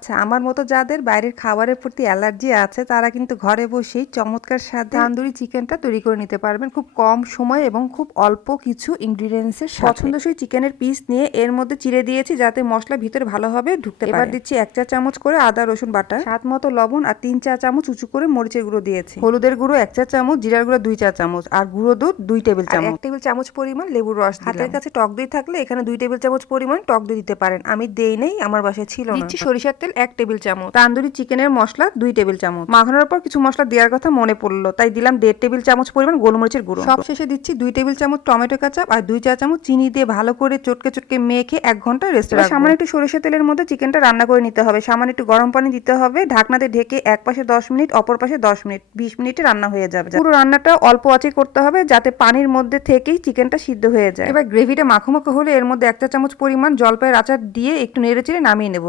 আচ্ছা আমার মতো যাদের বাইরের খাবারের প্রতি অ্যালার্জি আছে তারা কিন্তু ঘরে বসেই চমৎকার স্বাদে তান্দুরি চিকেনটা তৈরি করে নিতে পারবেন। খুব কম সময় এবং খুব অল্প কিছু ইনগ্রিডিয়েন্টসের পছন্দসই চিকেনের পিস নিয়ে এর মধ্যে চিড়ে দিয়েছি যাতে মশলা ভিতরে ভালোভাবে ঢুকতে পারে। এবার দিচ্ছি এক চা চামচ করে আদা রসুন বাটা স্বাদ মতো লবণ আর তিন চা চামচ উঁচু করে মরিচের গুঁড়ো দিয়েছি। হলুদের গুঁড়ো এক চা চামচ জিরার গুঁড়ো দুই চা চামচ আর গুঁড়ো দুধ দুই টেবিল চামচ এক টেবিল চামচ পরিমাণ লেবুর রস হাতের কাছে টক দই থাকলে এখানে দুই টেবিল চামচ পরিমাণ টক দই দিতে পারেন। আমি দেই নেই আমার বাসায় ছিল না। দিচ্ছি সরিষার তেল এক টেবিল চামচ। তান্দুরি চিকেনের মশলা দুই টেবিল চামচ। মাখানোর পর কিছু মশলা দেওয়ার কথা মনে পড়ল তাই দিলাম দেড় টেবিল চামচ পরিমাণ গোলমরিচের গুঁড়ো। সব শেষে দিচ্ছি দুই টেবিল চামচ টমেটো কাঁচাপ আর দুই চা চামচ চিনি দিয়ে ভালো করে চটকে চটকে মেখে এক ঘণ্টা রেস্ট রাখব। সামান্য একটু সরিষা তেলের মধ্যে চিকেনটা রান্না করে নিতে হবে। সামান্য একটু গরম পানি দিতে হবে। ঢাকনাতে ঢেকে এক পাশে দশ মিনিট অপর পাশে দশ মিনিট বিশ মিনিটে রান্না হয়ে যাবে। পুরো রান্নাটা অল্প আঁচে করতে হবে যাতে পানির মধ্যে থেকেই চিকেনটা সিদ্ধ হয়ে যায়। এবার গ্রেভিটা মাখো মাখো হলে এর মধ্যে এক চা চামচ পরিমাণ জলপাইয়ের আচার দিয়ে একটু নেড়ে চেড়ে নামিয়ে নেব।